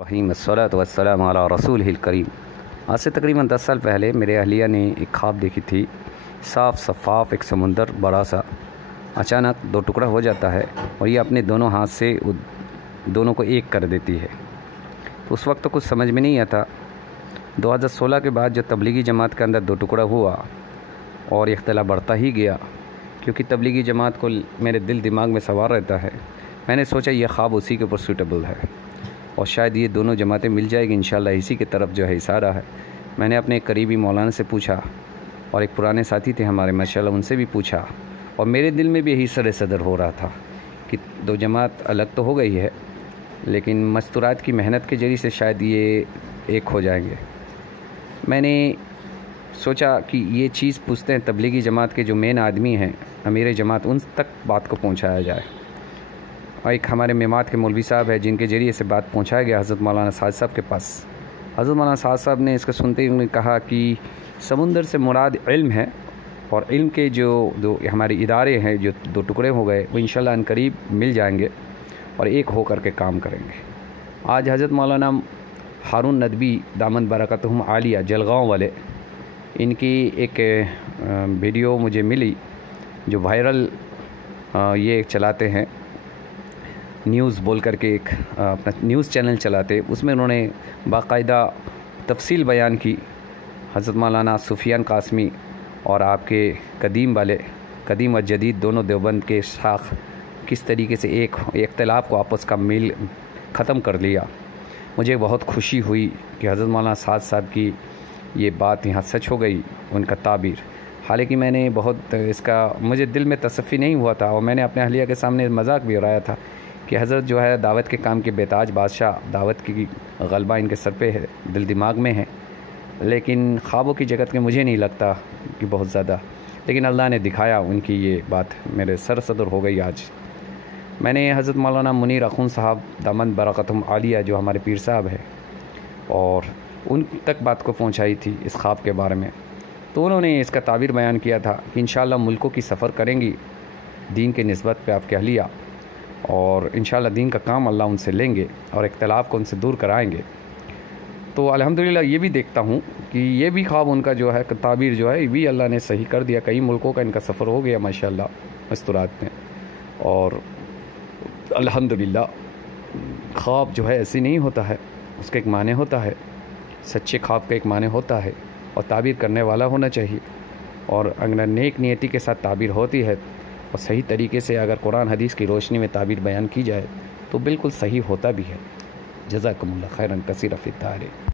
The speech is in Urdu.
رحیم الصلاۃ والسلام علی رسول الکریم۔ آج سے تقریباً 10 سال پہلے میرے اہلیہ نے ایک خواب دیکھی تھی، صاف شفاف ایک سمندر بڑا سا اچانک 2 ٹکڑا ہو جاتا ہے اور یہ اپنے دونوں ہاتھ سے دونوں کو ایک کر دیتی ہے۔ تو اس وقت تو کچھ سمجھ میں نہیں آتا۔ 2016 کے بعد جو تبلیغی جماعت کے اندر 2 ٹکڑا ہوا اور اختلاف بڑھتا ہی گیا، کیونکہ تبلیغی جماعت کو میرے دل دماغ میں سوار رہتا ہے، میں نے سوچا یہ خواب اسی کے اوپر سوٹیبل ہے اور شاید یہ دونوں جماعتیں مل جائے گی انشاءاللہ، اسی کی طرف جو ہے اشارہ ہے۔ میں نے اپنے قریبی مولانا سے پوچھا اور ایک پرانے ساتھی تھے ہمارے ماشاءاللہ، ان سے بھی پوچھا، اور میرے دل میں بھی یہی سر صدر ہو رہا تھا کہ 2 جماعت الگ تو ہو گئی ہے لیکن مستورات کی محنت کے ذریعے سے شاید یہ ایک ہو جائیں گے۔ میں نے سوچا کہ یہ چیز پوچھتے ہیں تبلیغی جماعت کے جو مین آدمی ہیں امیر جماعت، ان تک بات کو پہنچایا جائے۔ اور ایک ہمارے میمات کے مولوی صاحب ہیں جن کے ذریعے سے بات پہنچایا گیا حضرت مولانا سعد صاحب کے پاس۔ حضرت مولانا سعد صاحب نے اس کو سنتے ہی انہوں نے کہا کہ سمندر سے مراد علم ہے، اور علم کے جو ہمارے ادارے ہیں جو 2 ٹکڑے ہو گئے وہ انشاءاللہ ان قریب مل جائیں گے اور ایک ہو کر کے کام کریں گے۔ آج حضرت مولانا ہارون ندوی دامن برکاتہم عالیہ جلگاؤں والے، ان کی ایک ویڈیو مجھے ملی جو وائرل یہ چلاتے ہیں، نیوز بول کر کے ایک اپنا نیوز چینل چلاتے، اس میں انہوں نے باقاعدہ تفصیل بیان کی حضرت مولانا سفیان قاسمی اور آپ کے قدیم و جدید دونوں دیوبند کے شاخ کس طریقے سے ایک اختلاف کو آپس کا میل ختم کر لیا۔ مجھے بہت خوشی ہوئی کہ حضرت مولانا سعد صاحب کی یہ بات یہاں سچ ہو گئی، ان کا تعبیر۔ حالانکہ میں نے بہت اس کا مجھے دل میں تصفی نہیں ہوا تھا، اور میں نے اپنے اہلیہ کے سامنے مذاق بھی اڑایا تھا کہ حضرت جو ہے دعوت کے کام کے بیتاج بادشاہ، دعوت کی غلبہ ان کے سر پہ ہے، دل دماغ میں ہے، لیکن خوابوں کی جگت میں مجھے نہیں لگتا کہ بہت زیادہ، لیکن اللہ نے دکھایا، ان کی یہ بات میرے سر صدر ہو گئی۔ آج میں نے حضرت مولانا منیر اخون صاحب دامن برکاتہم عالیہ جو ہمارے پیر صاحب ہیں، اور ان تک بات کو پہنچائی تھی اس خواب کے بارے میں، تو انہوں نے اس کا تعبیر بیان کیا تھا کہ انشاءاللہ ملکوں کی سفر کریں گی دین کے نسبت پہ آپ کے اہلیہ، اور انشاءاللہ دین کا کام اللہ ان سے لیں گے اور اختلاف کو ان سے دور کرائیں گے۔ تو الحمدللہ یہ بھی دیکھتا ہوں کہ یہ بھی خواب ان کا جو ہے تعبیر جو ہے یہ بھی اللہ نے صحیح کر دیا، کئی ملکوں کا ان کا سفر ہو گیا ماشاءاللہ مستورات میں۔ اور الحمدللہ خواب جو ہے ایسے نہیں ہوتا ہے، اس کا ایک معنی ہوتا ہے، سچے خواب کا ایک معنی ہوتا ہے، اور تعبیر کرنے والا ہونا چاہیے، اور اگر نیک نیتی کے ساتھ تعبیر ہوتی ہے اور صحیح طریقے سے اگر قرآن حدیث کی روشنی میں تعبیر بیان کی جائے تو بالکل صحیح ہوتا بھی ہے۔ جزاکم اللہ خیرا کثیرا فی الدارین۔